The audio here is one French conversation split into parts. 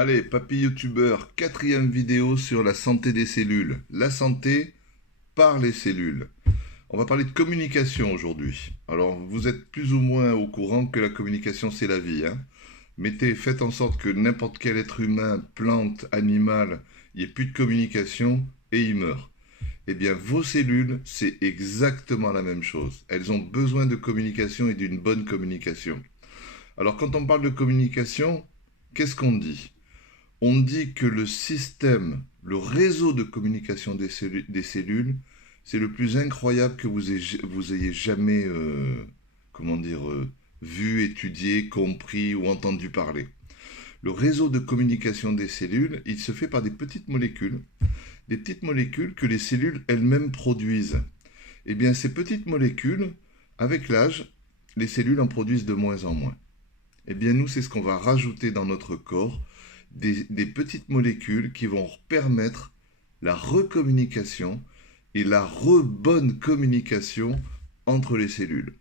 Allez, papy youtubeur, quatrième vidéo sur la santé des cellules. La santé par les cellules. On va parler de communication aujourd'hui. Alors, vous êtes plus ou moins au courant que la communication, c'est la vie, hein. Faites en sorte que n'importe quel être humain, plante, animal, il n'y ait plus de communication et il meurt. Eh bien, vos cellules, c'est exactement la même chose. Elles ont besoin de communication et d'une bonne communication. Alors, quand on parle de communication, qu'est-ce qu'on dit? On dit que le système, le réseau de communication des cellules, c'est le plus incroyable que vous ayez jamais, comment dire, vu, étudié, compris ou entendu parler. Le réseau de communication des cellules, il se fait par des petites molécules que les cellules elles-mêmes produisent. Eh bien, ces petites molécules, avec l'âge, les cellules en produisent de moins en moins. Eh bien, nous, c'est ce qu'on va rajouter dans notre corps, des petites molécules qui vont permettre la recommunication et la bonne communication entre les cellules.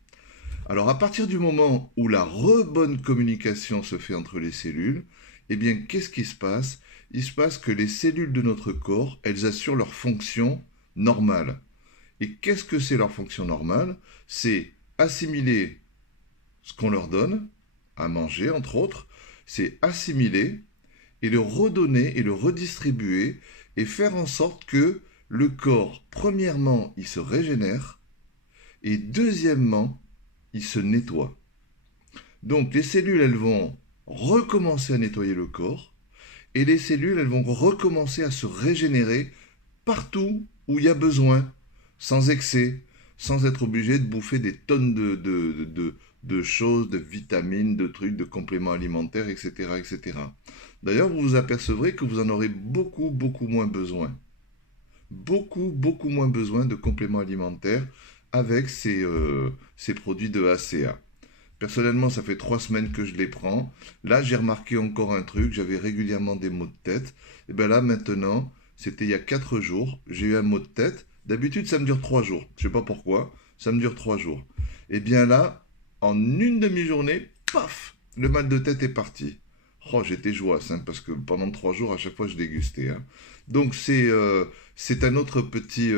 Alors, à partir du moment où la bonne communication se fait entre les cellules, eh bien, qu'est-ce qui se passe? Il se passe que les cellules de notre corps, elles assurent leur fonction normale. Et qu'est-ce que c'est leur fonction normale? C'est assimiler ce qu'on leur donne, à manger entre autres, c'est assimiler et le redonner et le redistribuer et faire en sorte que le corps, premièrement, il se régénère et deuxièmement, il se nettoie. Donc les cellules, elles vont recommencer à nettoyer le corps et les cellules, elles vont recommencer à se régénérer partout où il y a besoin, sans excès, sans être obligé de bouffer des tonnes de choses, de vitamines, de trucs, de compléments alimentaires, etc., etc. D'ailleurs, vous vous apercevrez que vous en aurez beaucoup moins besoin. Beaucoup moins besoin de compléments alimentaires avec ces produits de ACA. Personnellement, ça fait 3 semaines que je les prends. Là, j'ai remarqué encore un truc, j'avais régulièrement des maux de tête. Et bien là, maintenant, c'était il y a 4 jours, j'ai eu un mot de tête. D'habitude, ça me dure 3 jours. Je sais pas pourquoi, ça me dure 3 jours. Et bien là, en une demi-journée, paf, le mal de tête est parti. Oh, j'étais joie, hein, parce que pendant 3 jours, à chaque fois, je dégustais, hein. Donc, c'est un autre petit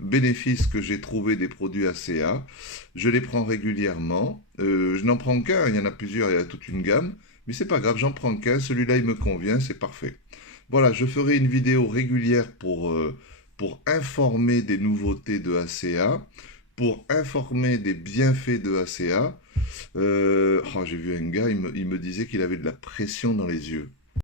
bénéfice que j'ai trouvé des produits ACA. Je les prends régulièrement. Je n'en prends qu'un, il y en a plusieurs, il y a toute une gamme. Mais c'est pas grave, j'en prends qu'un. Celui-là, il me convient, c'est parfait. Voilà, je ferai une vidéo régulière pour informer des nouveautés de ACA, pour informer des bienfaits de ACA. J'ai vu un gars, il me disait qu'il avait de la pression dans les yeux.